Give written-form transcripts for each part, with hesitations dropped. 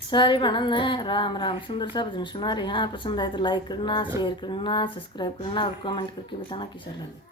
सारी भैन ने राम राम सुंदर सा भजन सुना रहे हैं। पसंद आए तो लाइक करना, शेयर करना, सब्सक्राइब करना और कमेंट करके बताना कैसा लगे।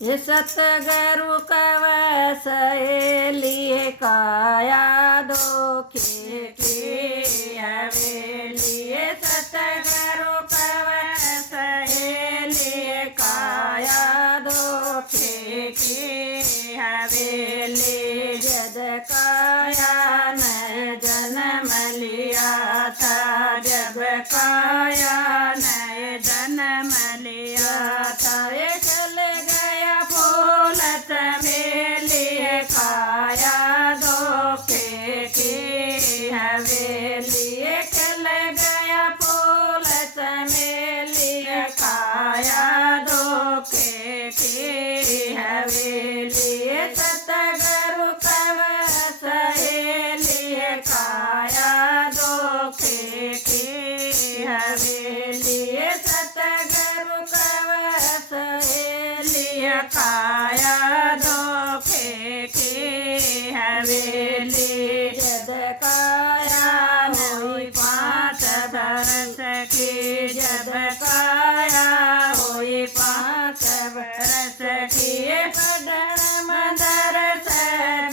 ये सतगुरु कवै सहेलिए काया धोखे की हवेली। सतगुरु कवै सहेलिए काया धोखे की हवेली। जद काया ने जन्म लिया था, जब काया ने जन्म लिया था। चल गया फूल चमेली काया धोखे की हवेली। चल गया फूल चमेली काया धोखे की हवेली। सतगुरु कवै सहेली काया धोखे की हवेली। सतगुरु कवै सहेली काया धोखे की हवेली। जद काया हुई 5 बरस की, जब काया हुई 5 बरस की। पढ़न मदरस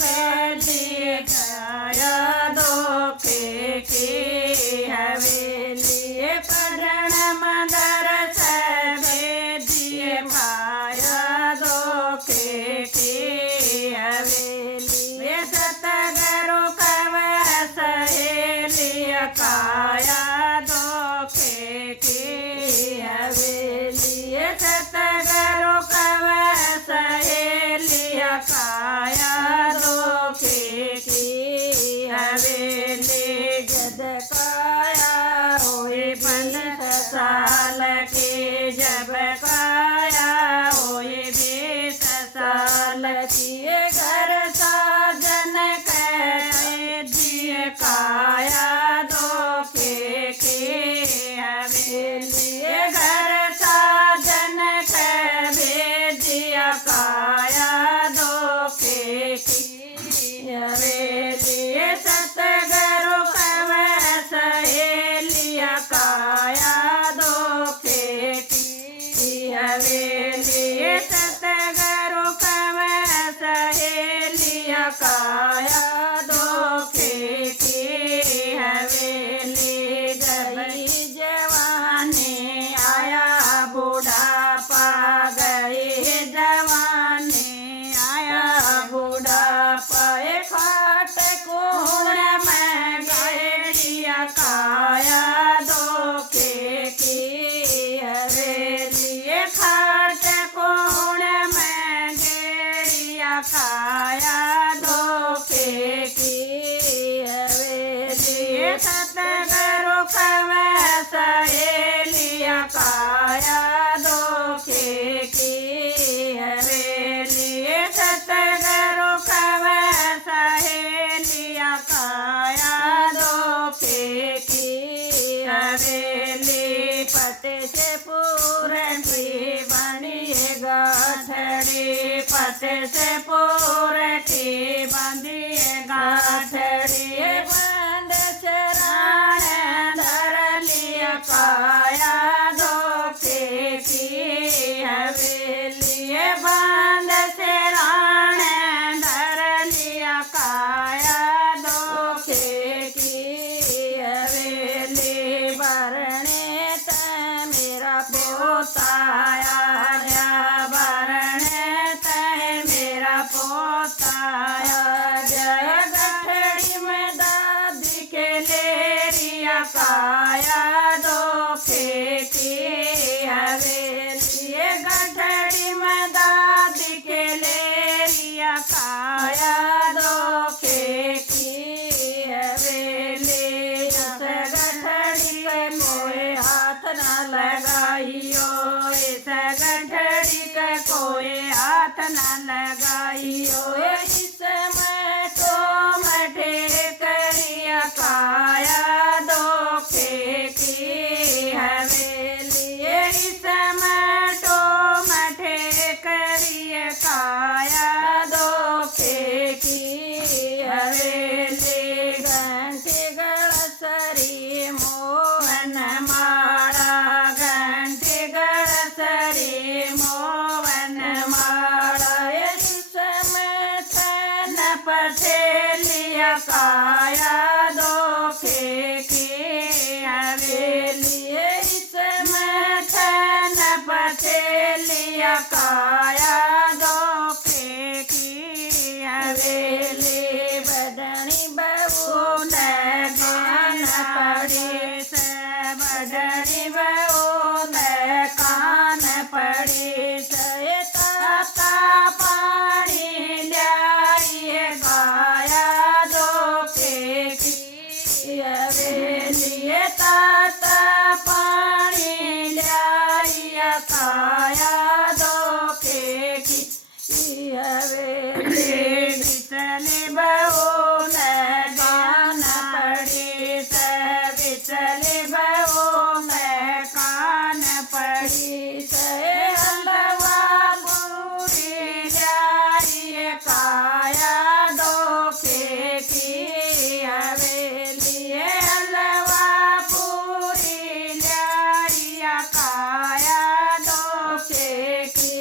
भेजी काया धोखे की हवेली। पढ़न मदरस भेजी काया धोखे की हवेली। सतगुरु कवै सहेली काया धोखे की हवेली। सतगुरु कवै सहेली काया धोखे की हवेली। जद काया हुई 15 साल की, जब काया हुई 20 साल की। घर साजन कह दिए काया धोखे की हवेली। घर साजन कह दिया काया धोखे की हवेली। सतगुरु कवै सहेली काया धोखे की हवेली। सतगुरु कवै सहेली काया धोखे की हवेली। जब जवानी आया बुढ़ापा, गई जवानी आया बुढ़ापा। खाट कोण में गैरिया काया धोखे की हवेली। खाट कोण में गैरिया काया धोखे की हवेली। सतगुरु कवै सहेली काया धोखे की हवेली। सतगुरु कवै सहेली काया धोखे की हवेली। पट से पूरन की बनी गाठड़ी, पट से पूरन की बंदी गाठड़ी। बंद चरण धर लिया काया धोखे की हवेली। बंद चरण धर लिया काया धोखे की हवेली। बरने तै मेरा पोता आया, बरने तै मेरा पोता आया। गठड़ी में दादी के लेरिया काया धोखे की हवेली। गठड़ी में दादी के लेरिया काया धोखे की हवेली। उस गठड़ी के कोई हाथ न लगाइयो, इस गठड़ी के कोई हाथ न लगाइयो। इसमें तो मठे करिया काया धोखे की हवेली। इसमें तो मठे करिया काया धोखे की हवेली। काया धोखे की हवेली इसमें थन पथेलिया काया धोखे की हवेली बदनी बहू ने गान पड़ी से बदनी बहू ने कान पड़ी से ताता पानी ल्याई काया धोखे की हवेली ताता पानी ल्याई काया धोखे की हवेली बिचली बहू ने गान पड़ी से बिचली बहू ने कान पड़ी से हलवा पूरी ल्याई काया धोखे की हवेली हलवा पूरी ल्याई काया धोखे की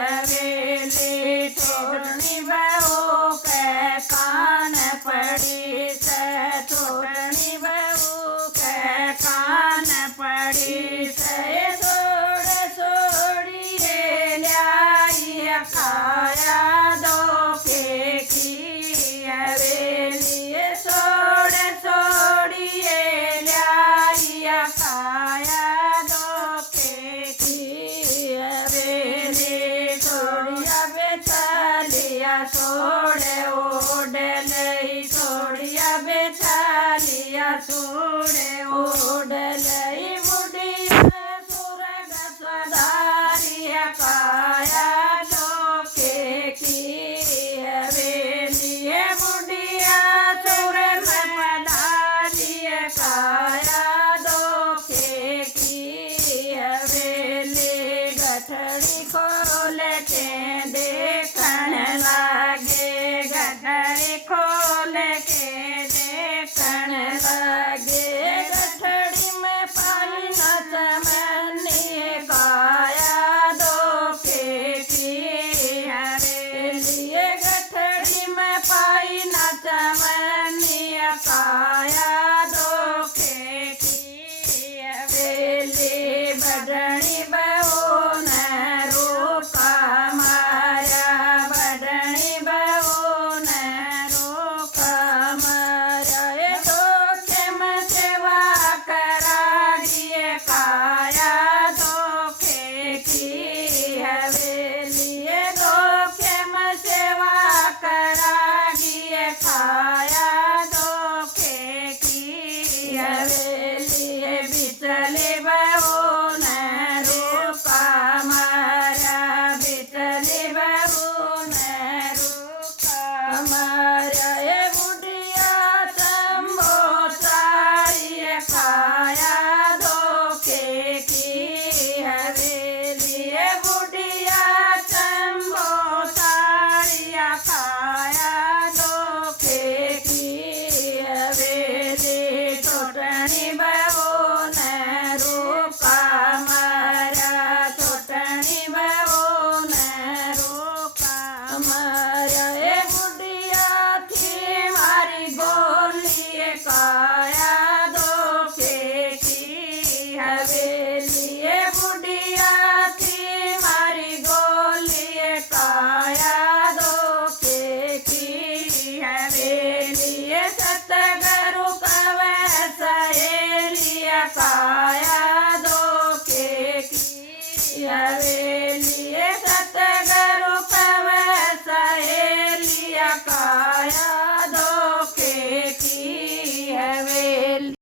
हवेली छोड़नी बहू के कान पड़ी से छोड़नी बहू के कान पड़ी से छोड़ छोड़िए ल्याई काया धोखे की हवेली छोड़ छोड़िए ल्याई काया धोखे की हवेली छोड़िया बेचालिया छोड़े ओढ़ लई छोड़िया बेचालिया छोड़े ओढ़ लई बुढ़िया सुरग सदारिया काया धोखे की हवेली बुढ़िया सुरग पधारिया काया धोखे की हवेली गठड़ी खोल के देखन लागे गठड़ी खोल के देखन लागे गठड़ी में पाई न चमनी काया धोखे की हवेली गठड़ी में पाई न चमनी काया धोखे की हवेली बदनी बहू ने रोका मारा बदनी बहू ने रोका मारा धोखे में सेवा करा दिए काया धोखे की हवेली धोखे में सेवा करा दिए काया